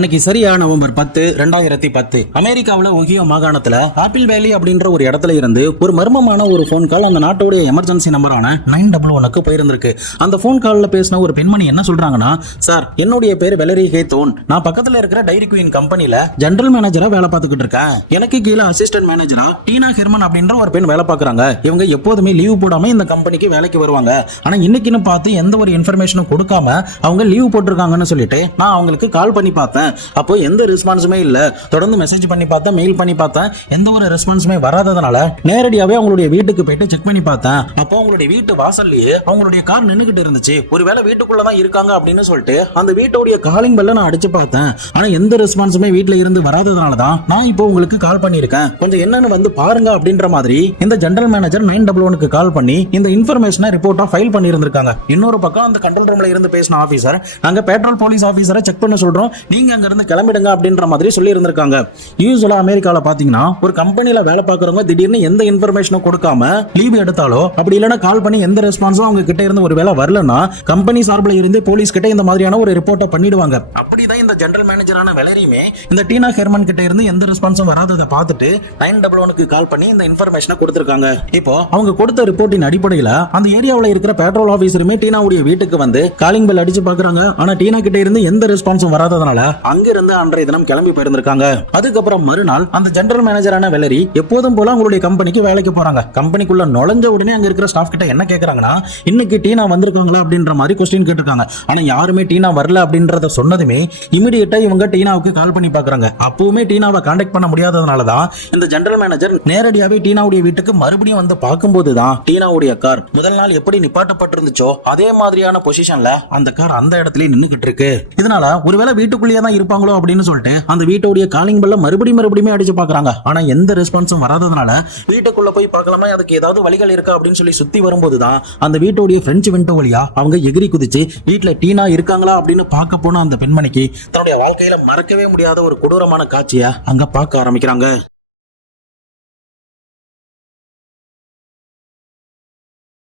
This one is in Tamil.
அன்னைக்கு சரியா நவம்பர் 10, 2010 அமெரிக்காவில் ஒஹியோ மாகாணத்துல ஆப்பிள் வேலி அப்படின்ற ஒரு இடத்துல இருந்து ஒரு மர்மமான ஒரு போன் கால் அந்த நாட்டுடைய எமர்ஜென்சி நம்பரான 911க்கு போயிருந்திருக்கு. அந்த போன் கால்ல பேசின ஒரு பெண்மணி என்ன சொல்றாங்கன்னா, சார் என்னுடைய பேர் வெலரி ஹேத்தோன், நான் பக்கத்துல இருக்கிற டைரி குயின் கம்பெனில ஜெனரல் மேனேஜரா வேலை பார்த்துக்கிட்டு இருக்கேன். எனக்கு கீழே அசிஸ்டன்ட் மேனேஜரா டீனா ஹெர்மன் அப்படின்ற ஒரு பெண் வேலை பார்க்கறாங்க. இவங்க எப்போதுமே லீவ் போடாம இந்த கம்பெனிக்கு வேலைக்கு வருவாங்க. ஆனா இன்னைக்குன்னு பார்த்து எந்த ஒரு இன்ஃபர்மேஷனும் கொடுக்காம அவங்க லீவ் போட்டிருக்காங்கன்னு சொல்லிட்டு நான் அவங்களுக்கு கால் பண்ணி பார்த்தேன். அப்போ எந்த ரெஸ்பான்ஸுமே இல்ல. தொடர்ந்து மெசேஜ் பண்ணி பார்த்தேன், மெயில் பண்ணி பார்த்தேன், எந்த ஒரு ரெஸ்பான்ஸுமே வராததுனால நேரடியாவே அவங்களுடைய வீட்டுக்கு போயிட்டு செக் பண்ணி பார்த்தேன். அப்போ அவங்களுடைய வீட்டு வாசல்லையே அவங்களுடைய கார் நின்னுகிட்டு இருந்துச்சு. ஒருவேளை வீட்டுக்குள்ளதான் இருக்காங்க அப்படின்னு சொல்லிட்டு அந்த வீட்டுடைய காலிங் பெல்ல நான் அடிச்சு பார்த்தேன். ஆனா எந்த ரெஸ்பான்ஸுமே வீட்டுல இருந்து வராததுனால தான் நான் இப்போ உங்களுக்கு கால் பண்ணியிருக்கேன். கொஞ்சம் என்னன்னு வந்து பாருங்க அப்படின்ற மாதிரி இந்த ஜெனரல் மேனேஜர் 911க்கு கால் பண்ணி இந்த இன்ஃபர்மேஷனை ரிப்போர்ட்டா ஃபைல் பண்ணி இருந்திருக்காங்க. இன்னொரு பக்கம் அந்த கண்ட்ரோல் ரூம்ல இருந்து பேசின ஆபீசர், நாங்க பெட்ரோல் போலீஸ் ஆபீசரை செக் பண்ண சொல்றோம், நீங்க அங்க இருந்து கிளம்பிடுங்க அப்படின்ற மாதிரி சொல்லி இருந்திருக்காங்க. யூசுவலா அமெரிக்கால பாத்தீங்கன்னா ஒரு கம்பெனில வேலை பார்க்கறவங்க திடீர்னு எந்த இன்ஃபர்மேஷனும் கொடுக்காம லீவ் எடுத்தாலோ அப்படி இல்லைன்னா கால் பண்ணி எந்த ரெஸ்பான்ஸும் அவங்க கிட்ட இருந்து ஒரு வேலை வரலன்னா கம்பெனி சார்பில் இருந்து போலீஸ் கிட்ட இந்த மாதிரியான ஒரு ரிப்போர்ட்டை பண்ணிடுவாங்க. அப்படிதான் இந்த ஜெனரல் மேனேஜரான வெலரியுமே இந்த டீனா ஹெர்மன் கிட்ட இருந்து எந்த ரெஸ்பான்ஸும் வராததை பார்த்துட்டு 911க்கு கால் பண்ணி இந்த இன்ஃபர்மேஷனை கொடுத்திருக்காங்க. இப்போ அவங்க கொடுத்த ரிப்போர்ட்டின் அடிப்படையில் அந்த ஏரியாவில் இருக்கிற பெட்ரோல் ஆபீசருமே டீனாவுடைய வீட்டுக்கு வந்து காலிங் பெல் அடிச்சு பாக்குறாங்க. ஆனா டீனா கிட்ட இருந்து எந்த ரெஸ்பான்ஸும் வராததுனால அங்கிருந்து அன்றைய தினம் கிளம்பி போயிருந்திருக்காங்க. அதுக்கப்புறம் மறுநாள் அந்த ஜெனரல் மேனேஜரான வெலரி எப்போதும் போல அவங்களுடைய கம்பெனிக்கு வேலைக்கு போறாங்க. கம்பெனிக்குள்ள நுழைஞ்ச உடனே அங்க இருக்கிற ஸ்டாஃப் கிட்ட என்ன கேக்குறாங்கன்னா, இன்னைக்கு டீனா வந்திருக்காங்களா அப்படின்ற மாதிரி கொஸ்டின் கேட்டிருக்காங்க. ஆனா யாருமே டீனா வரல அப்படின்றத சொன்னதுமே இமிடியேட்டா இவங்க டீனாவுக்கு கால் பண்ணி பாக்குறாங்க. அப்பவுமே டீனாவை கான்டாக்ட் பண்ண முடியாததுனால தான் இந்த ஜெனரல் மேனேஜர் நேரடியாவே டீனாவுடைய வீட்டுக்கு மறுபடியும் வந்து பார்க்கும்போது தான் டீனாவுடைய கார் முதல் நாள் எப்படி நிப்பாட்டப்பட்டிருந்துச்சோ அதே மாதிரியான பொசிஷன்ல அந்த கார் அந்த இடத்துல நின்னுகிட்டு இருக்கு. இதனால ஒருவேளை வீட்டுக்குள்ளேயே தான் இருப்பாங்களோ அப்படின்னு சொல்லிட்டு அந்த வீட்டுடைய காலிங் பெல்ல மறுபடியும் அடிச்சு பாக்குறாங்க. ஆனா எந்த ரெஸ்பான்ஸும் வராததுனால வீட்டுக்குள்ள போய் பார்க்கலாமா, அதுக்கு ஏதாவது வழிகள் இருக்கா அப்படின்னு சொல்லி வரும்போது தான் அந்த வீட்டுடைய பிரெஞ்சு விண்டோ வழியா அவங்க எகிரி குதிச்சு வீட்டுல டீனா இருக்காங்களா அப்படின்னு பார்க்க போன அந்த பெண்மணிக்கு தன்னுடைய வாழ்க்கையில மறக்கவே முடியாத ஒரு கொடூரமான காட்சியை அங்க பார்க்க ஆரம்பிக்கிறாங்க.